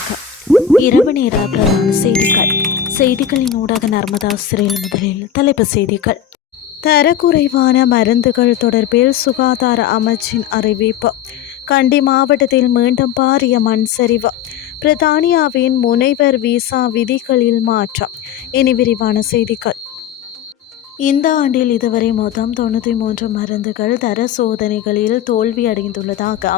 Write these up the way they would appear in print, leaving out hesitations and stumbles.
வணக்கம். இரவு நேர பிரதான செய்திகள். செய்திகளின் ஊடாக நர்மதா சிறையில் முதலில் தலைப்புச் செய்திகள். தரக்குறைவான மருந்துகள் தொடர்பில் சுகாதார அமைச்சின் அறிவிப்பு. கண்டி மாவட்டத்தில் மீண்டும் பாரிய மண் சரிவு. பிரித்தானியாவின் முனைவர் விசா விதிகளில் மாற்றம். இனி விரிவான செய்திகள். இந்த ஆண்டில் இதுவரை மொத்தம் 93 மருந்துகள் தர சோதனைகளில் தோல்வியடைந்துள்ளதாக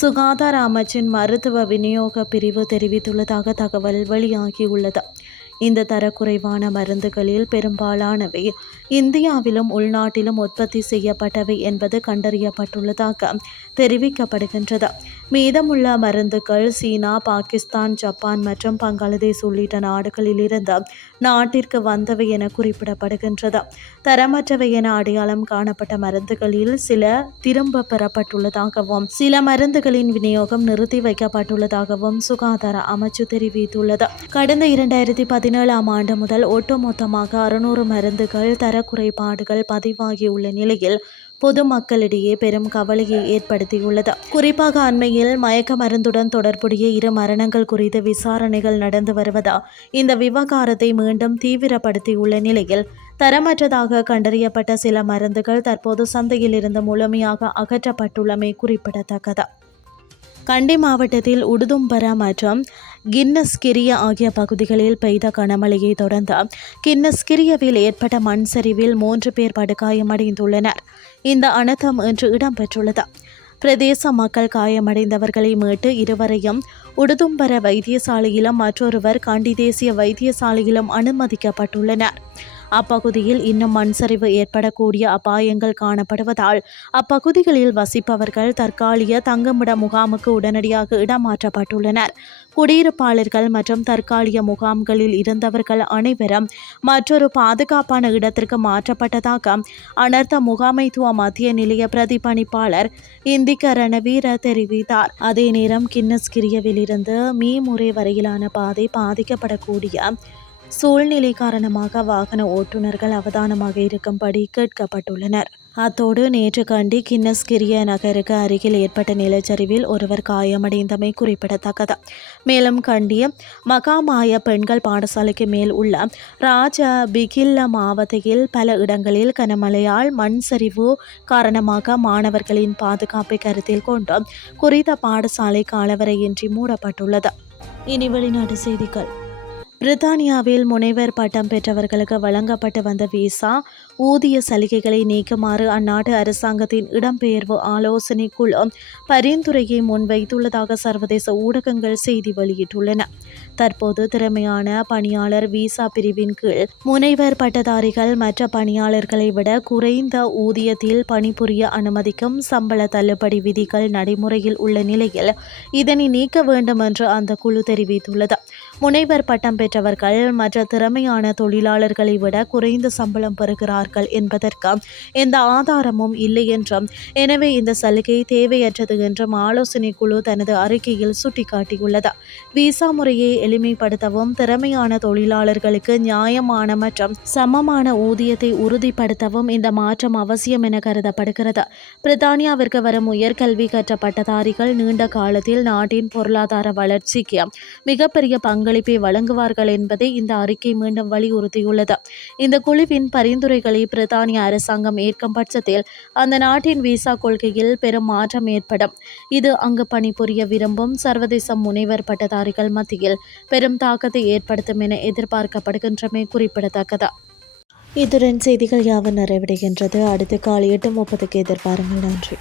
சுகாதார அமைச்சின் மருத்துவ விநியோக பிரிவு தெரிவித்துள்ளதாக தகவல் வெளியாகியுள்ளது. இந்த தரக்குறைவான மருந்துகளில் பெரும்பாலானவை இந்தியாவிலும் உள்நாட்டிலும் உற்பத்தி செய்யப்பட்டவை என்பது கண்டறியப்பட்டுள்ளதாக தெரிவிக்கப்படுகின்றது. மீதமுள்ள மருந்துகள் சீனா, பாகிஸ்தான், ஜப்பான் மற்றும் பங்களாதேஷ் உள்ளிட்ட நாடுகளிலிருந்து நாட்டிற்கு வந்தவை என குறிப்பிடப்படுகின்றது. தரமற்றவை என அடையாளம் காணப்பட்ட மருந்துகளில் சில திரும்ப பெறப்பட்டுள்ளதாகவும் சில மருந்துகளின் விநியோகம் நிறுத்தி வைக்கப்பட்டுள்ளதாகவும் சுகாதார அமைச்சு தெரிவித்துள்ளது. கடந்த 2017ஆம் ஆண்டு முதல் ஒட்டுமொத்தமாக 600 மருந்துகள் தர குறைபாடுகள் பதிவாகியுள்ள நிலையில் பொதுமக்களிடையே பெரும் கவலையை ஏற்படுத்தியுள்ளது. குறிப்பாக அண்மையில் மயக்க மருந்துடன் தொடர்புடைய 2 மரணங்கள் குறித்து விசாரணைகள் நடந்து வருவதா இந்த விவகாரத்தை மீண்டும் தீவிரப்படுத்தியுள்ள நிலையில் தரமற்றதாக கண்டறியப்பட்ட சில மருந்துகள் தற்போது சந்தையில் இருந்து முழுமையாக அகற்றப்பட்டுள்ளமை குறிப்பிடத்தக்கது. கண்டி மாவட்டத்தில் உடுதும்பர மற்றும் கின்னஸ்கிரிய ஆகிய பகுதிகளில் பெய்த கனமழையை தொடர்ந்து கின்னஸ்கிரியவில் ஏற்பட்ட மண் சரிவில் 3 பேர் படுகாயமடைந்துள்ளனர். இந்த அனர்த்தம் இன்று இடம்பெற்றுள்ளது. பிரதேச மக்கள் காயமடைந்தவர்களை மீட்டு இருவரையும் உடுதும்பர வைத்தியசாலையிலும் மற்றொருவர் கண்டி தேசிய வைத்தியசாலையிலும் அனுமதிக்கப்பட்டுள்ளனர். அப்பகுதியில் இன்னும் மண்சரிவு ஏற்படக்கூடிய அபாயங்கள் காணப்படுவதால் அப்பகுதிகளில் வசிப்பவர்கள் தற்காலிக தங்குமிட முகாமுக்கு உடனடியாக இடமாற்றப்பட்டுள்ளனர். குடியிருப்பாளர்கள் மற்றும் தற்காலிக முகாம்களில் இருந்தவர்கள் அனைவரும் மற்றொரு பாதுகாப்பான இடத்திற்கு மாற்றப்பட்டதாக அனர்த்த முகாமைத்துவ மத்திய நிலைய பிரதிபலிப்பாளர் இந்திக்க ரணவீர தெரிவித்தார். அதே நேரம் கின்னஸ்கிரியவில் இருந்து மீமுறை வரையிலான பாதை பாதிக்கப்படக்கூடிய சூழ்நிலை காரணமாக வாகன ஓட்டுநர்கள் அவதானமாக இருக்கும்படி கேட்கப்பட்டுள்ளனர். அத்தோடு நேற்று கண்டி கின்னஸ்கிரிய நகருக்கு அருகில் ஏற்பட்ட நிலச்சரிவில் ஒருவர் காயமடைந்தமை குறிப்பிடத்தக்கது. மேலும் கண்டி மகாமாய பெண்கள் பாடசாலைக்கு மேல் உள்ள ராஜ பிகில்ல மாவட்டத்தில் பல இடங்களில் கனமழையால் மண் சரிவு காரணமாக மாணவர்களின் பாதுகாப்பை கருத்தில் கொண்டு குறித்த பாடசாலை காலவரையின்றி மூடப்பட்டுள்ளது. இனி வெளிநாட்டு செய்திகள். பிரித்தானியாவில் முனைவர் பட்டம் பெற்றவர்களுக்கு வழங்கப்பட்டு வந்த விசா ஊதிய சலுகைகளை நீக்குமாறு அந்நாட்டு அரசாங்கத்தின் இடம்பெயர்வு ஆலோசனை குழு பரிந்துரையை முன்வைத்துள்ளதாக சர்வதேச ஊடகங்கள் செய்தி வெளியிட்டுள்ளன. தற்போது திறமையான பணியாளர் விசா பிரிவின் கீழ் முனைவர் பட்டதாரிகள் மற்ற பணியாளர்களை விட குறைந்த ஊதியத்தில் பணிபுரிய அனுமதிக்கும் சம்பள தள்ளுபடி விதிகள் நடைமுறையில் உள்ள நிலையில் இதனை நீக்க வேண்டும் என்று அந்த குழு தெரிவித்துள்ளது. முனைவர் பட்டம் பெற்றவர்கள் மற்ற திறமையான தொழிலாளர்களை விட குறைந்த சம்பளம் பெறுகிறார்கள் என்பதற்கு எந்த ஆதாரமும் இல்லை என்றும், எனவே இந்த சலுகை தேவையற்றது என்றும் ஆலோசனை குழு தனது அறிக்கையில் சுட்டிக்காட்டியுள்ளது. விசா முறையை எளிமைப்படுத்தவும் திறமையான தொழிலாளர்களுக்கு நியாயமான மற்றும் சமமான ஊதியத்தை உறுதிப்படுத்தவும் இந்த மாற்றம் அவசியம் என கருதப்படுகிறது. பிரித்தானியாவிற்கு வரும் உயர்கல்வி கற்ற பட்டதாரிகள் நீண்ட காலத்தில் நாட்டின் பொருளாதார வளர்ச்சிக்கு மிகப்பெரிய பங்களிப்பை வழங்குவார்கள் என்பதை இந்த அறிக்கை மீண்டும் வலியுறுத்தியுள்ளது. இந்த குழுவின் பரிந்துரைகளை பிரித்தானிய அரசாங்கம் ஏற்கும் பட்சத்தில் அந்த நாட்டின் விசா கொள்கையில் பெரும் மாற்றம் ஏற்படும். இது அங்கு பணிபுரிய விரும்பும் சர்வதேச முனைவர் பட்டதாரிகள் மத்தியில் பெரும் தாக்கத்தை ஏற்படுத்தும் என எதிர்பார்க்கப்படுகின்றமை குறிப்பிடத்தக்கது. இத்துடன் செய்திகள் யாவும் நிறைவடைகின்றது. அடுத்து காலை 8:30க்கு எதிர்பாருங்கள். நன்றி.